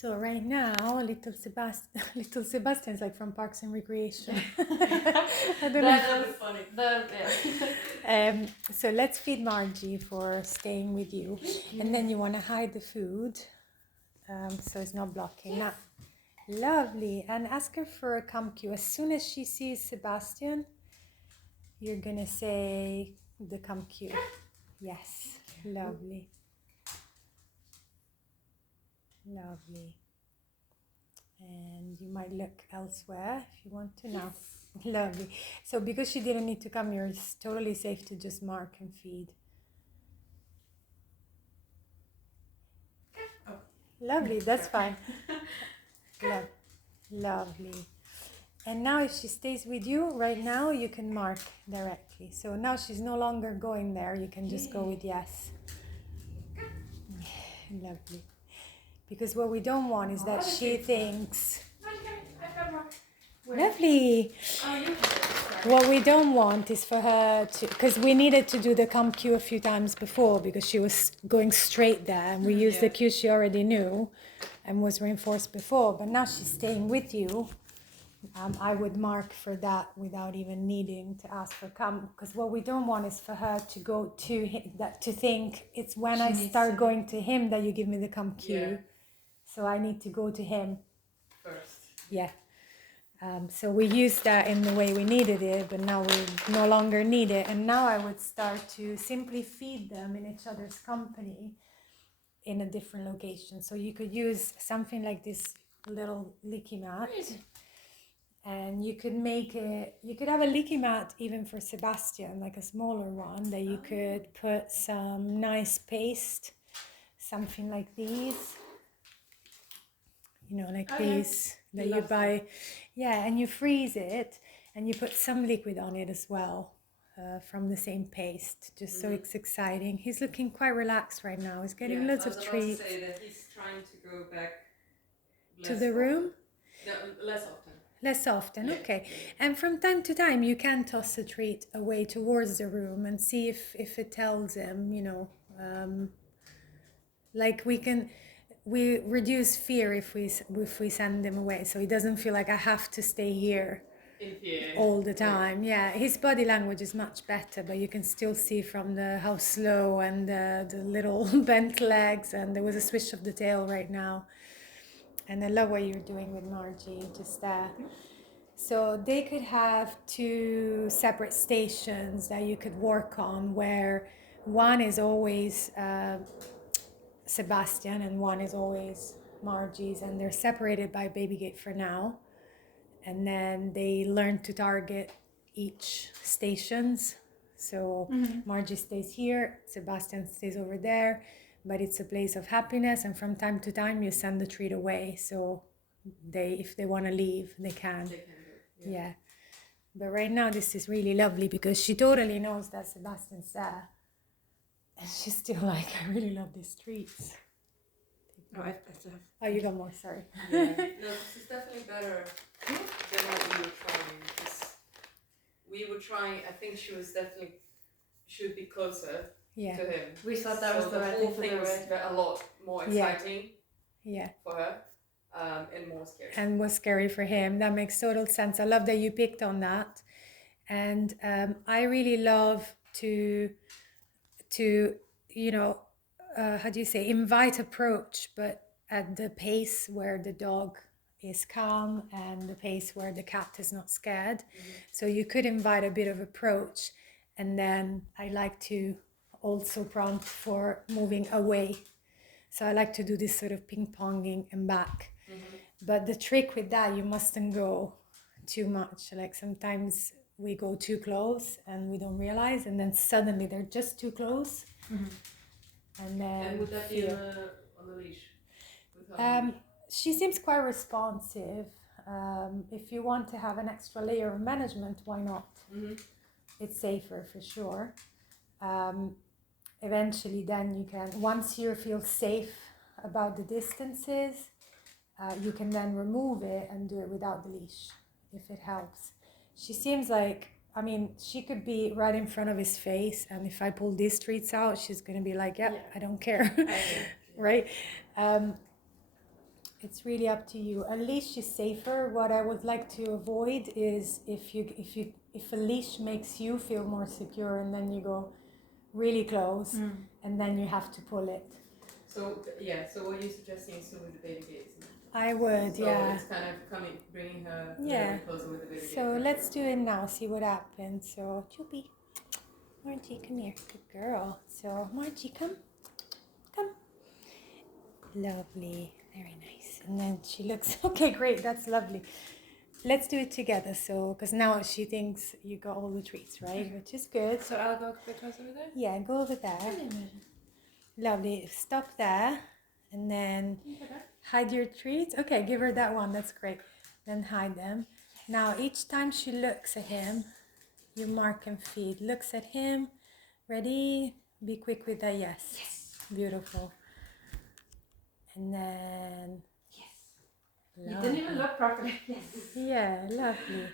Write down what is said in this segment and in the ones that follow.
So right now, little Sebastian's like from Parks and Recreation. I don't know. That was funny. So let's feed Margie for staying with you, and then you want to hide the food, so it's not blocking. Now, lovely, and ask her for a come cue. As soon as she sees Sebastian, you're gonna say the come cue. Yes, lovely, lovely. And you might look elsewhere if you want to now. Lovely. So because she didn't need to come here, it's totally safe to just mark and feed. Oh. Lovely, that's fine. Lovely. And now if she stays with you, right now you can mark directly. So now she's no longer going there, you can just go with yes. Lovely. Because what we don't want is that she thinks... Lovely. What we don't want is for her to, because we needed to do the come cue a few times before because she was going straight there and we used the cue she already knew and was reinforced before, but now she's staying with you. I would mark for that without even needing to ask for come, because what we don't want is for her to go to him, that to think it's when I start going to him that you give me the come cue. So I need to go to him First. Yeah. So we used that in the way we needed it, but now we no longer need it. And now I would start to simply feed them in each other's company in a different location. So you could use something like this little leaky mat. And you could make it, you could have a leaky mat even for Sebastian, like a smaller one that you could put some nice paste, something like these. Like these that you buy. Yeah, and you freeze it and you put some liquid on it as well from the same paste, just so it's exciting. He's looking quite relaxed right now. He's getting loads of treats. I was about to say that he's trying to go back to the room? No, less often. Less often, Yeah. okay. And from time to time, you can toss a treat away towards the room and see if it tells him, like we reduce fear if we send him away, so he doesn't feel like I have to stay here all the time. Yeah, his body language is much better, but you can still see from how slow and the little bent legs, and there was a swish of the tail right now. And I love what you're doing with Margie, just there. So they could have two separate stations that you could work on, where one is always Sebastian and one is always Margie's, and they're separated by baby gate for now. And then they learn to target each stations. So Margie stays here, Sebastian stays over there, but it's a place of happiness, and from time to time you send the treat away. So if they want to leave, they can. They can do, yeah. But right now this is really lovely because she totally knows that Sebastian's there. And she's still like, I really love these treats. Oh, I still have. Oh, you got more, sorry. Yeah. No, this is definitely better than what we were trying. Because we were trying, I think she would be closer to him. We thought that was the right thing for the was a lot more exciting for her and more scary. And was scary for him. That makes total sense. I love that you picked on that. And I really love to how do you say, invite approach, but at the pace where the dog is calm and the pace where the cat is not scared. So you could invite a bit of approach, and then I like to also prompt for moving away. So I like to do this sort of ping-ponging and back. But the trick with that, you mustn't go too much. Like sometimes we go too close and we don't realize, and then suddenly they're just too close. And then and would that be on the leash? She seems quite responsive. If you want to have an extra layer of management, why not? It's safer for sure. Eventually then you can, once you feel safe about the distances, you can then remove it and do it without the leash if it helps. She seems like, I mean, she could be right in front of his face, and if I pull these treats out, she's gonna be like, I don't care. Right? It's really up to you. A leash is safer. What I would like to avoid is if a leash makes you feel more secure and then you go really close and then you have to pull it. So yeah, so what you're suggesting is with the baby gates. I would, so yeah. It's kind of bringing her a Yeah. little bit closer with the baby So gate. let's do it now, see what happens. So Choopy, Margie, come here, good girl. So Margie, come. Lovely, very nice. And then she looks, okay, great, that's lovely. Let's do it together, so, because now she thinks you got all the treats, right? Okay. Which is good. So I'll go a bit closer over there? Yeah, go over there. Lovely, stop there. And then hide your treats. Okay, give her that one, that's great. Then hide them. Now, each time she looks at him, you mark and feed. Looks at him, ready? Be quick with that, yes. Beautiful. And then... You didn't even look properly. Yes. Yeah, lovely.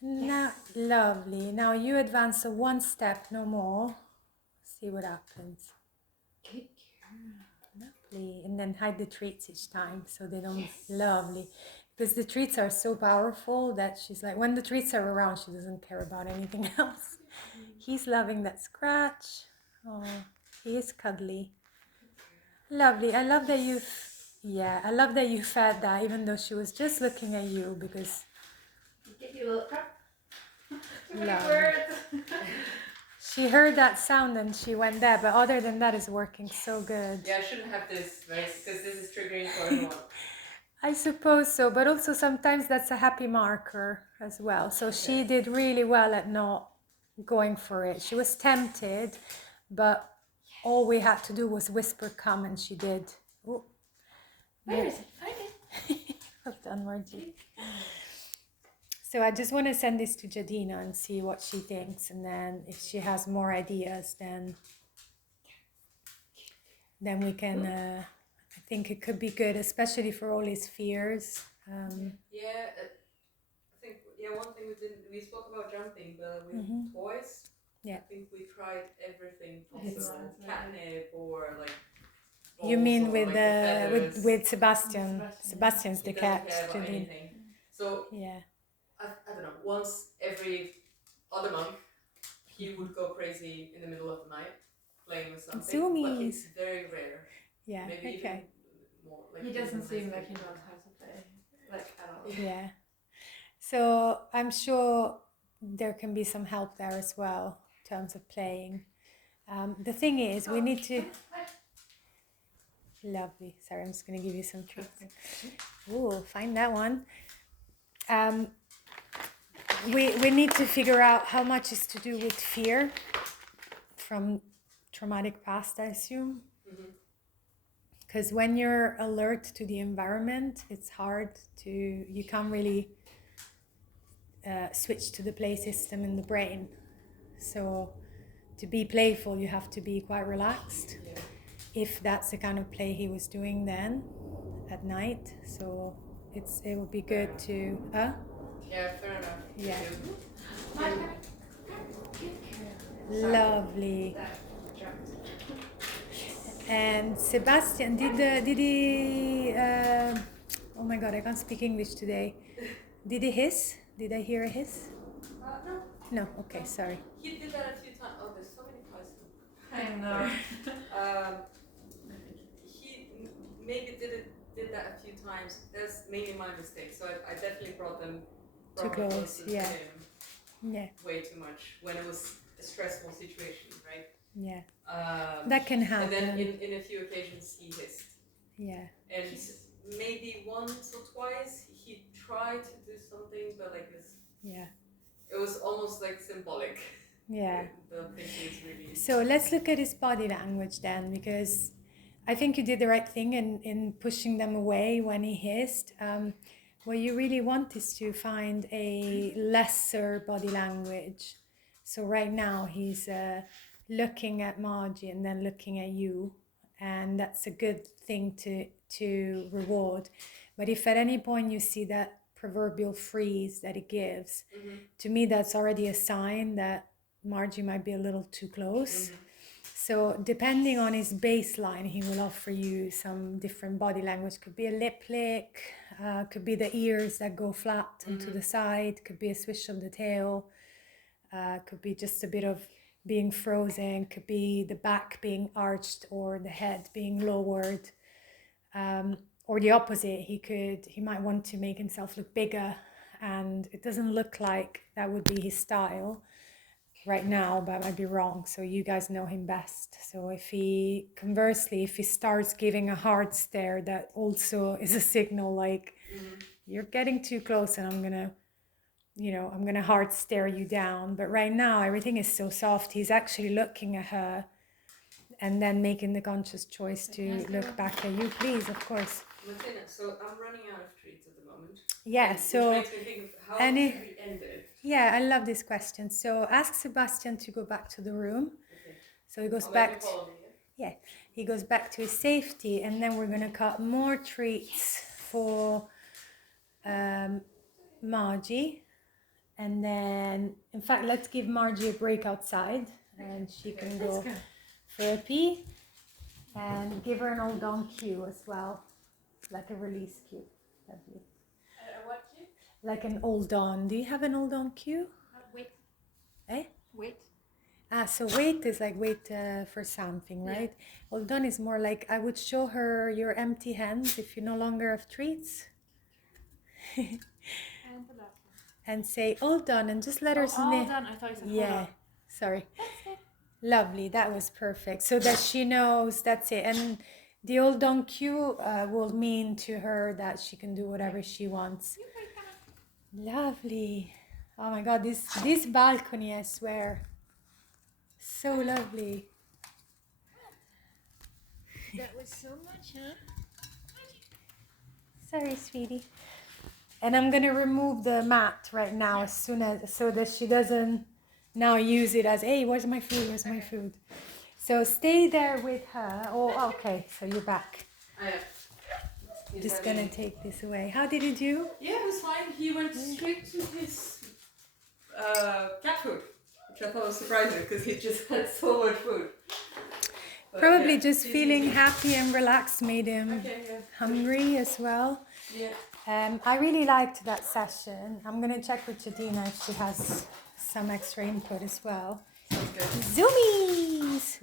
Now, lovely. Now you advance one step, no more. See what happens. Good girl. Lovely. And then hide the treats each time so they don't... Lovely. Because the treats are so powerful that she's like, when the treats are around, she doesn't care about anything else. He's loving that scratch. Oh, he is cuddly. Lovely. I love that I love that you fed that even though she was just looking at you because... Give you a little crap. She heard that sound and she went there, but other than that, it's working so good. Yeah, I shouldn't have this, right? Because this is triggering for everyone. I suppose so, but also sometimes that's a happy marker as well. So she did really well at not going for it. She was tempted, but all we had to do was whisper come and she did. Ooh. Where is it? Find it. Well done, Margie. So I just want to send this to Jadina and see what she thinks, and then if she has more ideas, then we can. I think it could be good, especially for all his fears. I think one thing we spoke about jumping, but with toys. Yeah. I think we tried everything possible, catnip or like. You mean with like with Sebastian? Sebastian's the cat. Anything. So yeah. I don't know. Once every other month, he would go crazy in the middle of the night playing with something. Zoomies. But it's very rare. Yeah. Maybe okay. Even more. Like he doesn't seem like he knows how to play, like at all. Yeah. So I'm sure there can be some help there as well in terms of playing. The thing is, we need to. Lovely. Sorry, I'm just going to give you some treats. Ooh, find that one. We need to figure out how much is to do with fear from traumatic past, I assume. Because when you're alert to the environment, it's hard to, you can't really switch to the play system in the brain. So to be playful, you have to be quite relaxed. Yeah. If that's the kind of play he was doing then at night. So it would be good to... Yeah, fair enough. Yeah. Yeah. Lovely. And Sebastian, did he... oh my God, I can't speak English today. Did he hiss? Did I hear a hiss? No. No, okay, sorry. He did that a few times. Oh, there's so many pies. I know. He maybe did that a few times. That's mainly my mistake. So I definitely brought them Too close, to yeah. him Yeah. way too much when it was a stressful situation, right? Yeah. That can happen. And then in a few occasions he hissed. Yeah. And maybe once or twice he tried to do something, but like this. Yeah. It was almost like symbolic. Yeah. The thing is really. So let's look at his body language then, because I think you did the right thing in pushing them away when he hissed. What you really want is to find a lesser body language. So right now he's looking at Margie and then looking at you, and that's a good thing to reward. But if at any point you see that proverbial freeze that he gives, to me that's already a sign that Margie might be a little too close. So depending on his baseline, he will offer you some different body language. Could be a lip lick, could be the ears that go flat and to the side, could be a swish of the tail, could be just a bit of being frozen, could be the back being arched or the head being lowered. Or the opposite, he might want to make himself look bigger, and it doesn't look like that would be his style right now, but I might be wrong. So you guys know him best. So if he starts giving a hard stare, that also is a signal like you're getting too close and I'm gonna hard stare you down. But right now everything is so soft. He's actually looking at her and then making the conscious choice to look back at you. Please, of course. Martina, so I'm running out of treats at the moment. Yeah, so which makes me think of how should we end it? Yeah, I love this question. So ask Sebastian to go back to the room. Okay. So he goes I'll back let you follow me, yeah, he goes back to his safety, and then we're gonna cut more treats for Margie. And then, in fact, let's give Margie a break outside, and she can go for a pee, and give her an old on cue as well, like a release cue. Lovely. What cue? Like an hold on. Do you have an hold on cue? Wait. Eh? Wait. So wait is like wait for something, right? Yeah. Hold on is more like I would show her your empty hands if you no longer have treats. And the last one. And say hold on and just let her hold on. I thought you said hold on. Sorry. That's it. Lovely, that was perfect. So that she knows that's it. And the hold on cue will mean to her that she can do whatever she wants. Lovely. Oh my God, this balcony, I swear. So lovely. That was so much, huh? Sorry, sweetie. And I'm gonna remove the mat right now as soon as, so that she doesn't now use it as, hey, where's my food? Where's my food? So stay there with her. Oh, okay. So you're back. Just gonna take this away. How did he do? Yeah, it was fine. He went straight to his cat food, which I thought was surprising because he just had so much food. But probably just feeling happy and relaxed made him hungry as well. Yeah. I really liked that session. I'm gonna check with Jadina if she has some extra input as well. Zoomies!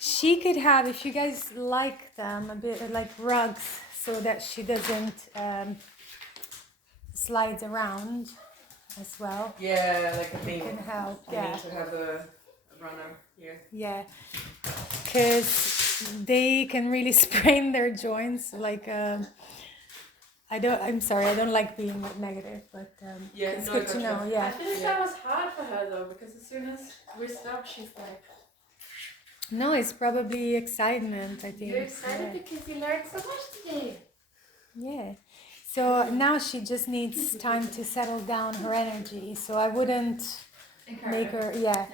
She could have, if you guys like them, a bit like rugs so that she doesn't slide around as well. Yeah, like a thing. Can help. I need to have a runner here. Yeah, because they can really sprain their joints. Like I'm sorry, I don't like being negative, but it's good to know. Yeah. I feel like that was hard for her though, because as soon as we stopped, she's like. No, it's probably excitement. I think. You're excited because you learned so much today. Yeah. So now she just needs time to settle down her energy. So I wouldn't make her. Yeah.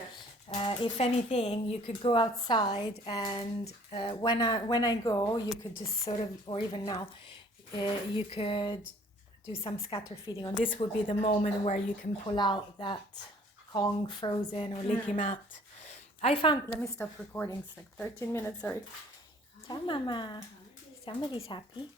If anything, you could go outside, and when I go, you could just sort of, or even now. You could do some scatter feeding, or this would be the moment where you can pull out that Kong frozen or leaky mat. I found, let me stop recording, it's like 13 minutes, sorry. Ciao, Mama. Somebody's happy.